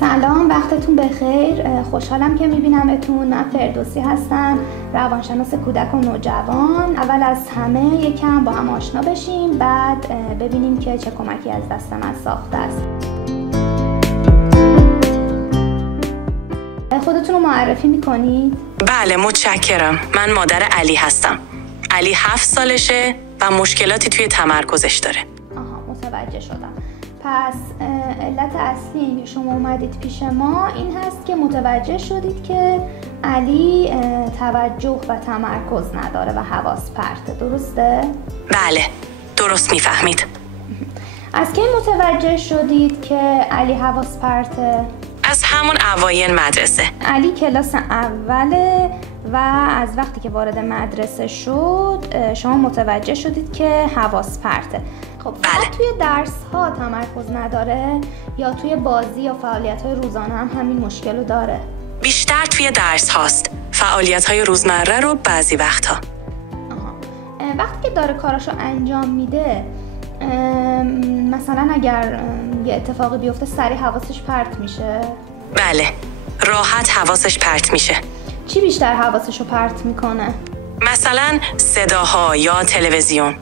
سلام، وقتتون بخیر. خوشحالم که میبینمتون. من فردوسی هستم، روانشناس کودک و نوجوان. اول از همه یکم با هم آشنا بشیم، بعد ببینیم که چه کمکی از دست من ساخته است. خودتون رو معرفی میکنید؟ بله متشکرم. من مادر علی هستم. علی 7 سالشه و مشکلاتی توی تمرکزش داره. متوجه شدم. پس علت اصلی که شما اومدید پیش ما این هست که متوجه شدید که علی توجه و تمرکز نداره و حواس پرته، درسته؟ بله، درست میفهمید. از کی متوجه شدید که علی حواس پرته؟ از همون اوایل مدرسه. علی کلاس اوله و از وقتی که وارد مدرسه شد شما متوجه شدید که حواس پرته. خب بله. توی درس ها تمرکز نداره یا توی بازی یا فعالیت های روزانه هم همین مشکل رو داره؟ بیشتر توی درس هاست. فعالیت های روزمره رو بعضی وقتها. وقتی که داره کاراشو انجام میده مثلا اگر یه اتفاقی بیفته سریع حواسش پرت میشه؟ بله، راحت حواسش پرت میشه. چی بیشتر حواسشو پرت میکنه؟ مثلا صداها یا تلویزیون.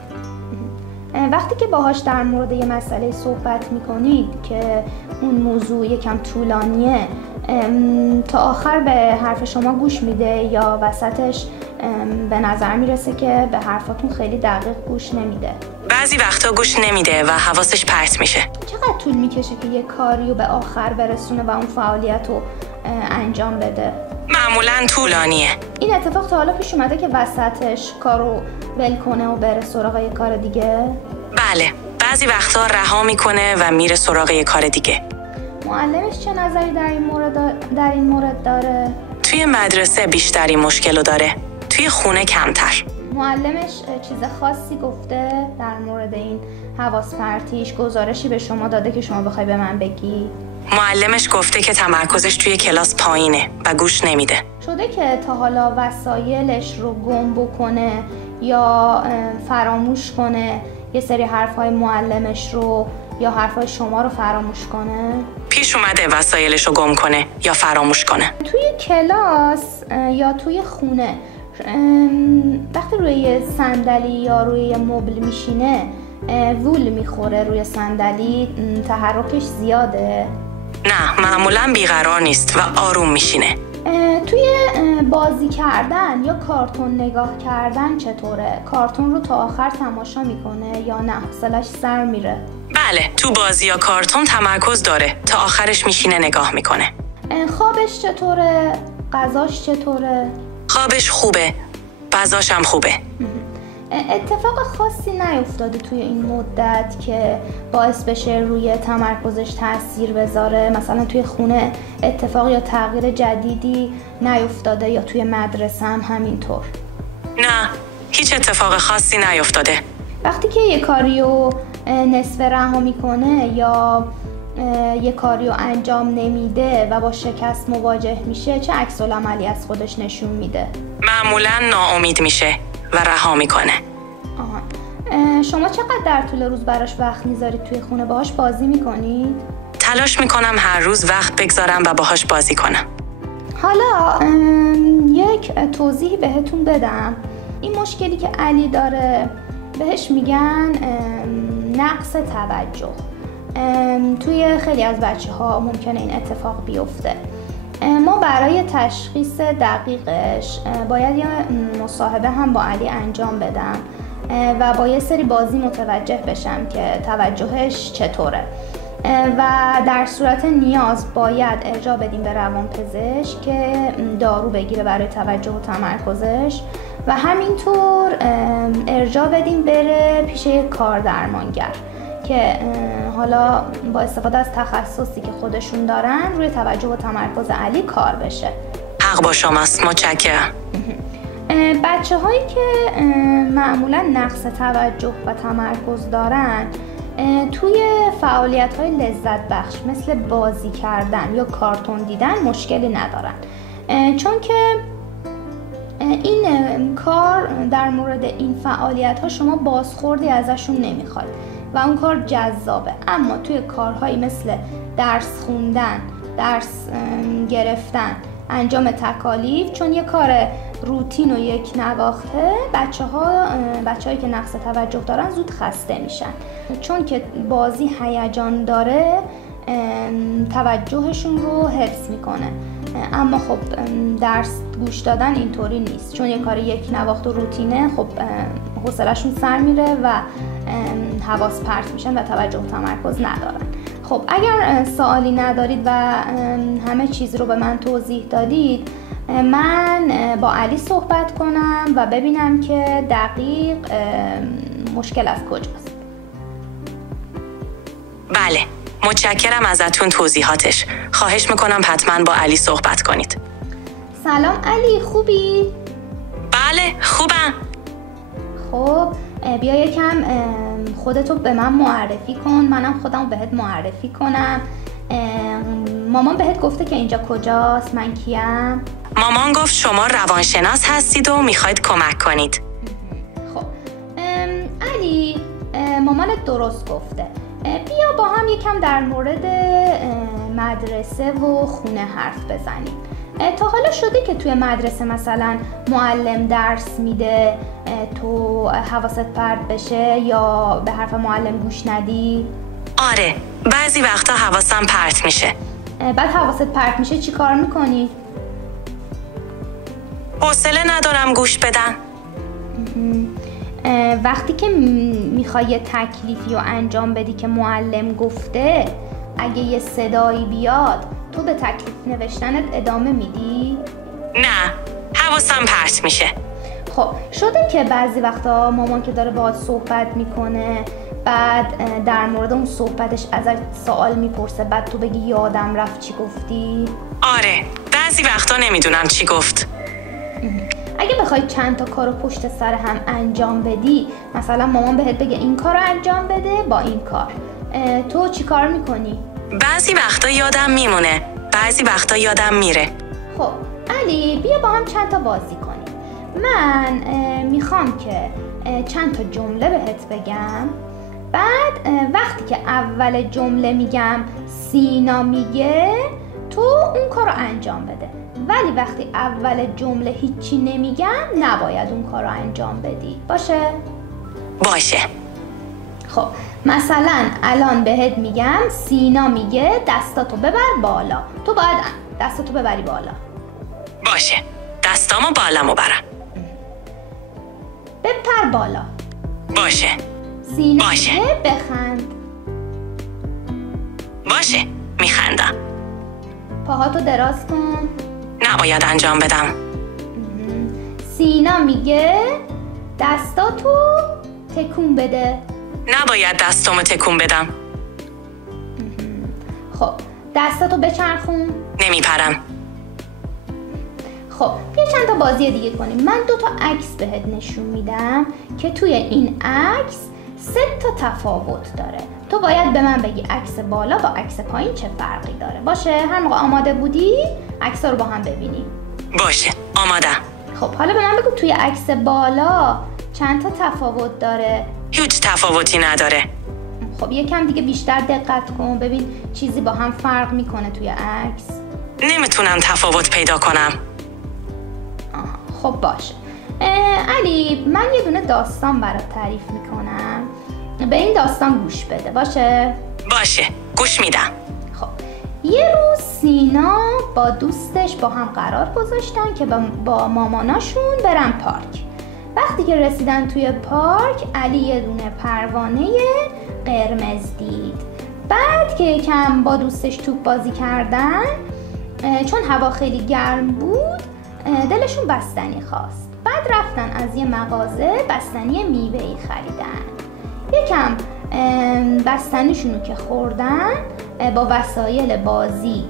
وقتی که باهاش در مورد یه مسئله صحبت میکنید که اون موضوع یکم طولانیه، تا آخر به حرف شما گوش میده یا وسطش به نظر میرسه که به حرفاتون خیلی دقیق گوش نمیده؟ بعضی وقتا گوش نمیده و حواسش پرت میشه. چقدر طول میکشه که یه کاری رو به آخر برسونه و اون فعالیت رو انجام بده؟ معمولاً طولانیه. این اتفاق تا حالا پیش اومده که وسطش کارو ول کنه و بره سراغ یه کار دیگه؟ بله، بعضی وقتا رها میکنه و میره سراغ یه کار دیگه. معلمش چه نظری در این مورد داره؟ توی مدرسه بیشتری مشکلو داره. توی خونه کمتر. معلمش چیز خاصی گفته در مورد این حواس پرتیش؟ گزارشی به شما داده که شما بخوای به من بگی؟ معلمش گفته که تمرکزش توی کلاس پایینه و گوش نمیده. شده که تا حالا وسایلش رو گم بکنه یا فراموش کنه، یه سری حرفای معلمش رو یا حرفای شما رو فراموش کنه؟ پیش اومده وسایلش رو گم کنه یا فراموش کنه. توی کلاس یا توی خونه وقتی روی صندلی یا روی مبل میشینه وول میخوره روی صندلی، تحرکش زیاده؟ نه، معمولاً بیقرار نیست و آروم میشینه. توی بازی کردن یا کارتون نگاه کردن چطوره؟ کارتون رو تا آخر تماشا میکنه یا نه حوصله‌اش سر میره؟ بله، تو بازی یا کارتون تمرکز داره، تا آخرش میشینه نگاه میکنه. خوابش چطوره؟ غذاش چطوره؟ خوابش خوبه، غذاش هم خوبه. اتفاق خاصی نیفتاده توی این مدت که باعث بشه روی تمرکزش تاثیر بذاره؟ مثلا توی خونه اتفاق یا تغییر جدیدی نیفتاده یا توی مدرسه هم همینطور؟ نه، هیچ اتفاق خاصی نیفتاده. وقتی که یه کاریو نصف رها میکنه یا یه کاریو انجام نمیده و با شکست مواجه میشه چه عکس العملی از خودش نشون میده؟ معمولاً ناامید میشه و رها میکنه. شما چقدر در طول روز براش وقت میذارید توی خونه؟ باهاش بازی میکنید؟ تلاش میکنم هر روز وقت بگذارم و باهاش بازی کنم. حالا یک توضیحی بهتون بدم. این مشکلی که علی داره بهش میگن نقص توجه. توی خیلی از بچه‌ها ممکنه این اتفاق بیفته. ما برای تشخیص دقیقش باید یه مصاحبه هم با علی انجام بدم و با یه سری بازی متوجه بشم که توجهش چطوره و در صورت نیاز باید ارجاع بدیم به روانپزشک که دارو بگیره برای توجه و تمرکزش و همینطور ارجاع بدیم بره پیش یک کاردرمانگر که حالا با استفاده از تخصصی که خودشون دارن روی توجه و تمرکز علی کار بشه. حق با شماست، متشکرم. بچه هایی که معمولا نقص توجه و تمرکز دارن توی فعالیت های لذت بخش مثل بازی کردن یا کارتون دیدن مشکلی ندارن، چون که این کار در مورد این فعالیت ها شما بازخوردی ازشون نمیخواد و اون کار جذابه. اما توی کارهایی مثل درس خوندن درس گرفتن، انجام تکالیف، چون یه کار روتین و یک نواخته بچه‌هایی که نقص توجه دارن زود خسته میشن، چون که بازی هیجان داره توجهشون رو حفظ میکنه. اما خب درس گوش دادن اینطوری نیست، چون یه کار یک نواخت و روتینه، خب حوصله‌شون سر میره و حواس پرت میشن و توجه و تمرکز ندارن. خب اگر سوالی ندارید و همه چیز رو به من توضیح دادید، من با علی صحبت کنم و ببینم که دقیق مشکل از کجاست. بله، متشکرم ازتون توضیحاتش. خواهش میکنم حتما با علی صحبت کنید. سلام علی، خوبی؟ بله، خوبم. خب بیا یکم خودتو به من معرفی کن، منم خودمو بهت معرفی کنم. مامان بهت گفته که اینجا کجاست؟ من کیم؟ مامان گفت شما روانشناس هستید و میخواید کمک کنید. خب علی، مامانت درست گفته. بیا با هم یکم در مورد مدرسه و خونه حرف بزنیم. تا حالا شده که توی مدرسه مثلا معلم درس میده تو حواست پرت بشه یا به حرف معلم گوش ندی؟ آره، بعضی وقتا حواسم پرت میشه. بعد حواست پرت میشه چی کار میکنی؟ حوصله ندارم گوش بدم. وقتی که میخوای یه تکلیفی رو انجام بدی که معلم گفته، اگه یه صدایی بیاد تو به تکلیف نوشتنت ادامه میدی؟ نه، حواسم پرت میشه. خب شده که بعضی وقتا مامان که داره باهات صحبت میکنه، بعد در مورد اون صحبتش ازت سوال میپرسه، بعد تو بگی یادم رفت چی گفتی؟ آره، بعضی وقتا نمیدونم چی گفت. اگه بخوای چند تا کارو پشت سر هم انجام بدی، مثلا مامان بهت بگه این کارو انجام بده با این کار، تو چی کار میکنی؟ بعضی وقتا یادم میمونه، بعضی وقتا یادم میره. خب علی، بیا با هم چند تا بازی کنیم. من میخوام که چند تا جمله بهت بگم، بعد وقتی که اول جمله میگم سینا میگه، تو اون کارو انجام بده. ولی وقتی اول جمله هیچی نمیگم، نباید اون کارو انجام بدی. باشه؟ باشه. خب مثلا الان بهت میگم سینا میگه دستاتو ببر بالا، تو باید دستاتو ببری بالا. باشه، دستامو بالا برم. بپر بالا. باشه. سینا باشه. میگه بخند. باشه، میخندم. پاهاتو دراز کن. نباید انجام بدم. سینا میگه دستاتو تکون بده. نباید دستامو تکون بدم. خب دستاتو بچرخون. نمیپرم. خب بیا چند تا بازی دیگه کنیم. من 2 تا عکس بهت نشون میدم که توی این عکس 3 تا تفاوت داره. تو باید به من بگی عکس بالا با عکس پایین چه فرقی داره. باشه؟ هر موقع آماده بودی عکس‌ها رو با هم ببینیم. باشه، آماده. خب حالا به من بگو توی عکس بالا چند تا تفاوت داره؟ هیچ تفاوتی نداره. خب یکم دیگه بیشتر دقت کن، ببین چیزی با هم فرق میکنه توی عکس. نمیتونم تفاوت پیدا کنم. خب باشه. علی، من یه دونه داستان برات تعریف میکنم، به این داستان گوش بده. باشه؟ باشه، گوش میدم. خب یه روز سینا با دوستش با هم قرار گذاشتن که با ماماناشون برن پارک. وقتی که رسیدن توی پارک، علی یه دونه پروانه قرمز دید. بعد که یکم با دوستش توپ بازی کردن، چون هوا خیلی گرم بود دلشون بستنی خواست. بعد رفتن از یه مغازه بستنی میوه‌ای خریدن. یکم بستنیشونو که خوردن، با وسایل بازی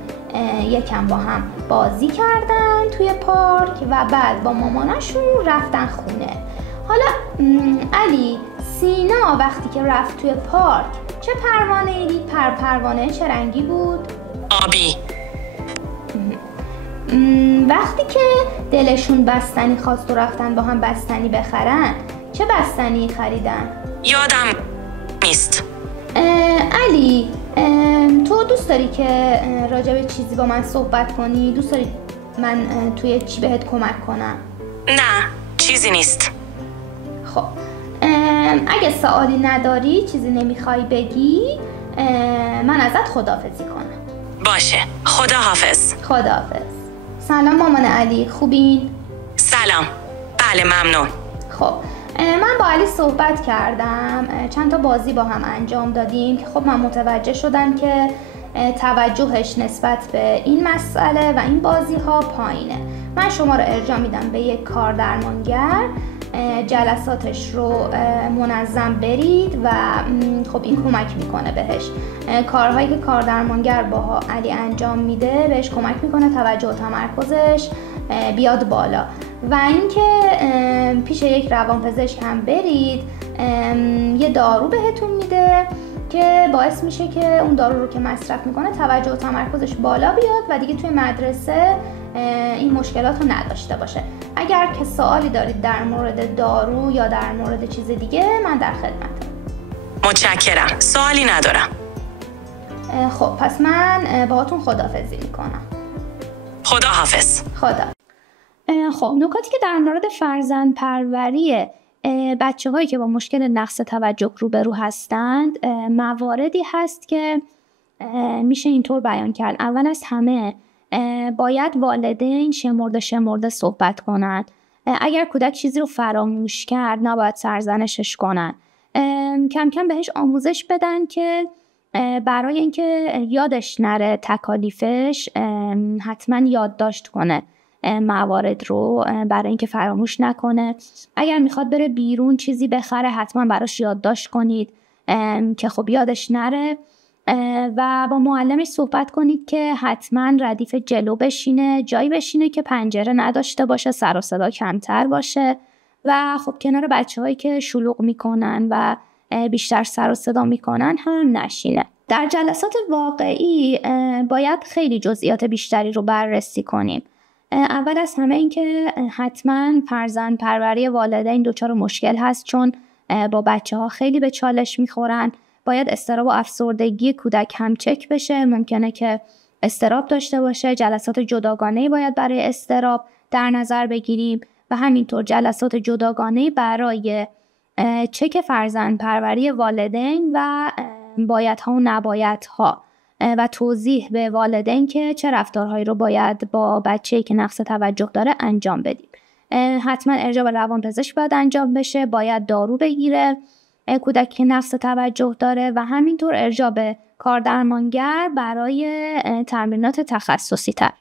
یکم با هم بازی کردن توی پارک و بعد با ماماناشون رفتن خونه. حالا علی، سینا وقتی که رفت توی پارک چه پروانه‌ای دید؟ پروانه چه رنگی بود؟ آبی. وقتی که دلشون بستنی خواست و رفتن با هم بستنی بخرن، چه بستنی خریدن؟ یادم نیست. علی، تو دوست داری که راجع به چیزی با من صحبت کنی؟ دوست داری من توی چی بهت کمک کنم؟ نه، چیزی نیست. خب اگه سوالی نداری، چیزی نمیخوای بگی، من ازت خداحافظی کنم. باشه، خداحافظ. خداحافظ. سلام مامان علی، خوبین؟ سلام. بله ممنون. خب من با علی صحبت کردم، چند تا بازی با هم انجام دادیم که خب من متوجه شدم که توجهش نسبت به این مسئله و این بازی ها پایینه. من شما رو ارجاع میدم به یک کاردرمانگر، جلساتش رو منظم برید و خب این کمک میکنه بهش. کارهایی که کاردرمانگر با علی انجام میده بهش کمک میکنه توجه و تمرکزش بیاد بالا. و اینکه پیش یک روانپزشک هم برید، یه دارو بهتون میده که باعث میشه که اون دارو رو که مصرف میکنه توجه و تمرکزش بالا بیاد و دیگه توی مدرسه این مشکلات رو نداشته باشه. اگر که سوالی دارید در مورد دارو یا در مورد چیز دیگه، من در خدمتم. متشکرم، سوالی ندارم. خب پس من باهاتون خداحافظی میکنم. خداحافظ. خدا. خب نکاتی که در مورد فرزند پروری بچه هایی که با مشکل نقص توجه روبرو هستند، مواردی هست که میشه اینطور بیان کرد. اول از همه باید والدین شمرده صحبت کنند. اگر کودک چیزی رو فراموش کرد، نباید سرزنشش کنن. کم کم بهش آموزش بدن که برای اینکه یادش نره تکالیفش، حتما یادداشت کنه موارد رو برای اینکه فراموش نکنه. اگر میخواد بره بیرون چیزی بخره، حتما براش یادداشت کنید که خب یادش نره. و با معلمش صحبت کنید که حتما ردیف جلو بشینه، جایی بشینه که پنجره نداشته باشه، سر و صدا کمتر باشه و خب کنار بچه‌هایی که شلوغ میکنن و بیشتر سر و صدا میکنن هم نشینه. در جلسات واقعی باید خیلی جزئیات بیشتری رو بررسی کنیم. اول از همه این که حتما فرزند پروری والدین دچار مشکل هست، چون با بچه ها خیلی به چالش میخورن. باید اضطراب و افسردگی کودک هم چک بشه، ممکنه که اضطراب داشته باشه. جلسات جداگانه‌ای باید برای اضطراب در نظر بگیریم و همینطور جلسات جداگانه‌ای برای چک فرزند پروری والدین و بایدها و نبایدها و توضیح به والدین که چه رفتارهایی رو باید با بچه‌ای که نقص توجه داره انجام بدیم. حتما ارجاع به روانپزشک باید انجام بشه، باید دارو بگیره کودک که نقص توجه داره و همینطور ارجاع به کاردرمانگر برای تمرینات تخصصی تر.